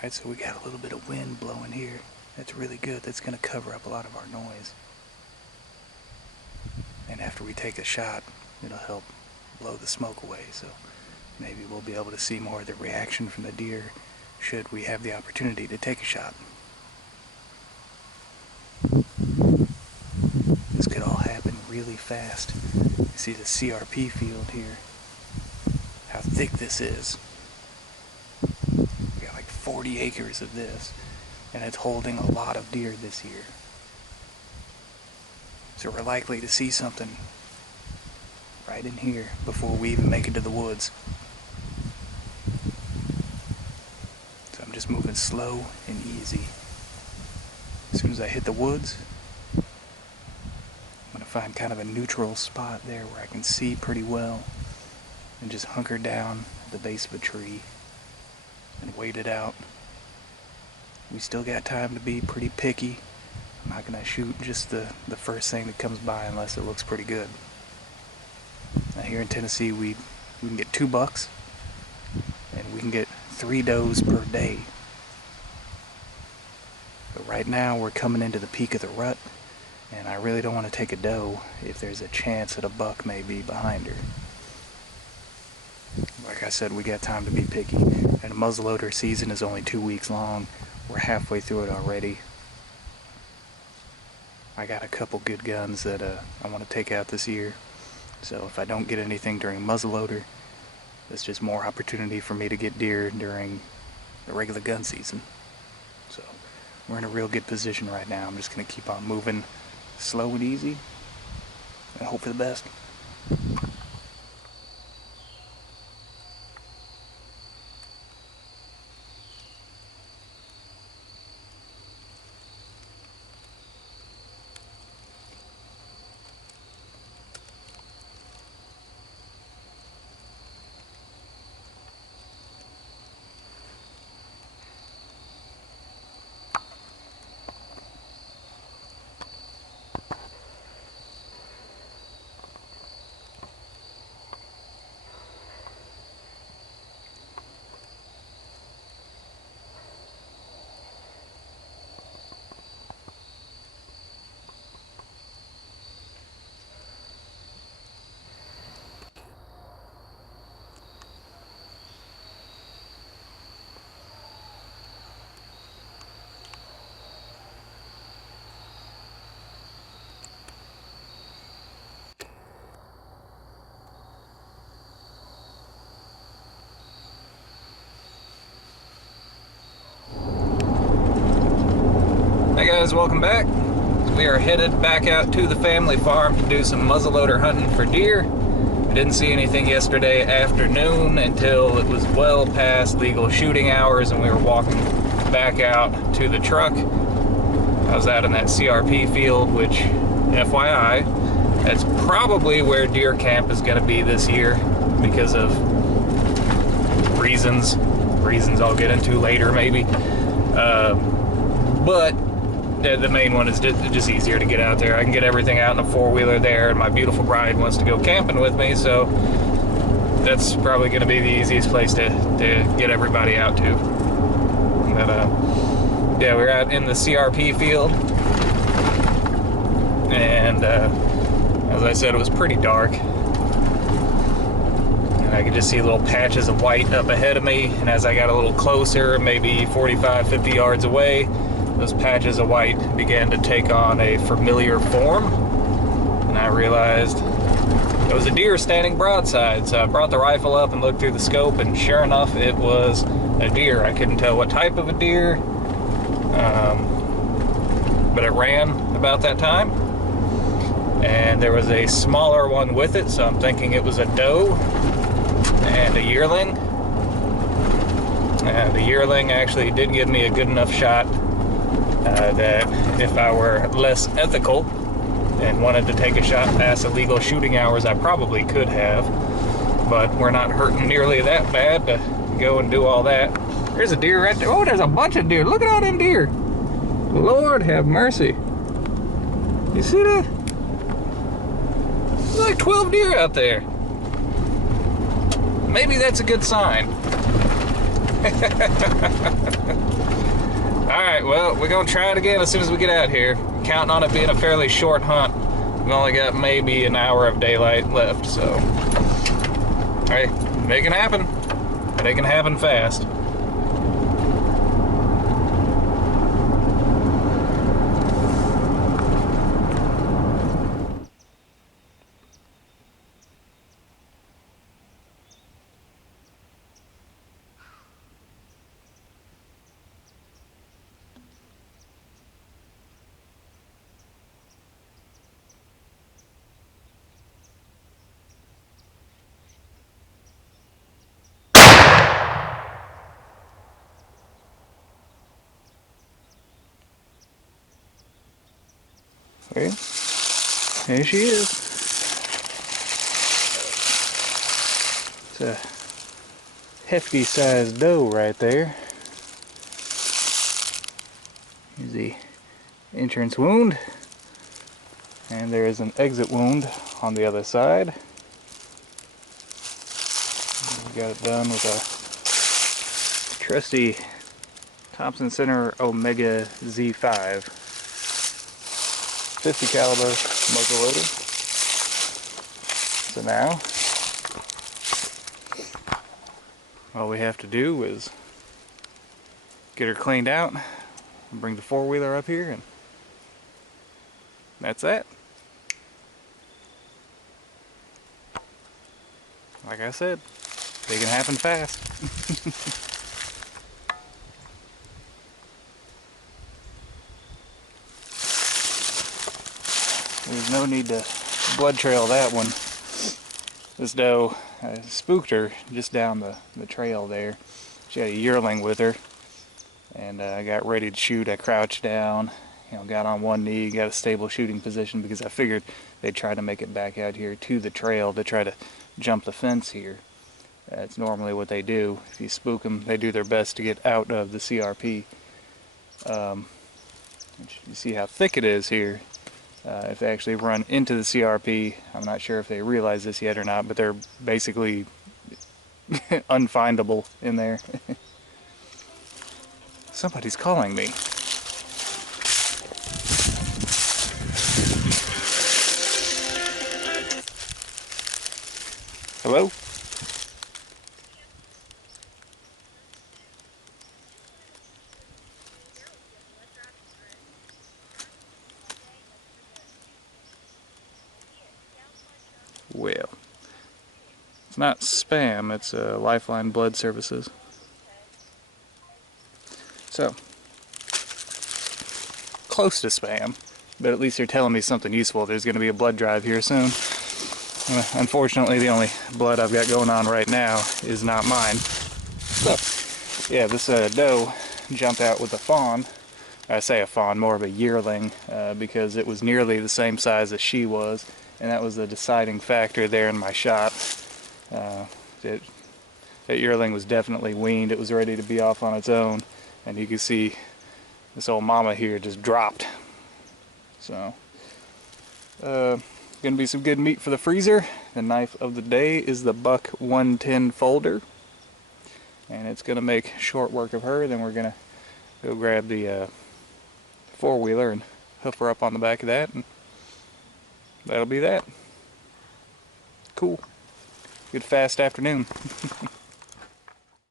Alright, so we got a little bit of wind blowing here. That's really good. That's going to cover up a lot of our noise. And after we take a shot, it'll help blow the smoke away. So maybe we'll be able to see more of the reaction from the deer should we have the opportunity to take a shot. This could all happen really fast. You see the CRP field here. How thick this is. 40 acres of this, and it's holding a lot of deer this year. So we're likely to see something right in here before we even make it to the woods. So I'm just moving slow and easy. As soon as I hit the woods, I'm going to find kind of a neutral spot there where I can see pretty well and just hunker down at the base of a tree and wait it out. We still got time to be pretty picky. I'm not gonna shoot just the first thing that comes by unless it looks pretty good. Now here in Tennessee we can get 2 bucks and we can get 3 does per day. But right now we're coming into the peak of the rut, and I really don't want to take a doe if there's a chance that a buck may be behind her. Like I said, we got time to be picky, and the muzzleloader season is only 2 weeks long. We're halfway through it already. I got a couple good guns that I want to take out this year, so if I don't get anything during muzzleloader, it's just more opportunity for me to get deer during the regular gun season. So we're in a real good position right now. I'm just going to keep on moving slow and easy and hope for the best. Hey guys, welcome back. We are headed back out to the family farm to do some muzzleloader hunting for deer. I didn't see anything yesterday afternoon until it was well past legal shooting hours and we were walking back out to the truck. I was out in that CRP field, which, FYI, that's probably where deer camp is going to be this year because of reasons I'll get into later maybe. But the main one is just easier to get out there. I can get everything out in a 4-wheeler there, and my beautiful bride wants to go camping with me, so that's probably going to be the easiest place to get everybody out to. But yeah, we're out in the CRP field, and as I said, it was pretty dark, and I could just see little patches of white up ahead of me, and as I got a little closer, maybe 45-50 yards away, those patches of white began to take on a familiar form, and I realized it was a deer standing broadside. So I brought the rifle up and looked through the scope, and sure enough, it was a deer. I couldn't tell what type of a deer, but it ran about that time, and there was a smaller one with it, so I'm thinking it was a doe and a yearling. The yearling actually did give me a good enough shot that if I were less ethical and wanted to take a shot past illegal shooting hours, I probably could have, but we're not hurting nearly that bad to go and do all that. There's a deer right there. Oh, there's a bunch of deer. Look at all them deer. Lord have mercy. You see that? There's like 12 deer out there. Maybe that's a good sign. Alright, well, we're going to try it again as soon as we get out here. Counting on it being a fairly short hunt. We've only got maybe an hour of daylight left, so... Hey, make it happen. Make it happen fast. Well, there she is. It's a hefty sized doe right there. Here's the entrance wound, and there is an exit wound on the other side. We got it done with a trusty Thompson Center Omega Z5. 50 caliber muzzleloader. So now, all we have to do is get her cleaned out and bring the four-wheeler up here, and that's that. Like I said, they can happen fast. There's no need to blood trail that one. This doe, I spooked her just down the trail there. She had a yearling with her, and I got ready to shoot. I crouched down, got on one knee, got a stable shooting position because I figured they'd try to make it back out here to the trail to try to jump the fence here. That's normally what they do. If you spook them, they do their best to get out of the CRP. You see how thick it is here. If they actually run into the CRP, I'm not sure if they realize this yet or not, but they're basically unfindable in there. Somebody's calling me. Hello? Well, it's not spam, it's Lifeline Blood Services. So, close to spam, but at least they're telling me something useful. There's going to be a blood drive here soon. Unfortunately, the only blood I've got going on right now is not mine. So, yeah, this doe jumped out with a fawn. I say a fawn, more of a yearling, because it was nearly the same size as she was. And that was the deciding factor there in my shot. That yearling was definitely weaned. It was ready to be off on its own. And you can see this old mama here just dropped. So, gonna be some good meat for the freezer. The knife of the day is the Buck 110 folder. And it's gonna make short work of her. Then we're gonna go grab the four-wheeler and hoof her up on the back of that. And that'll be that. Cool. Good fast afternoon.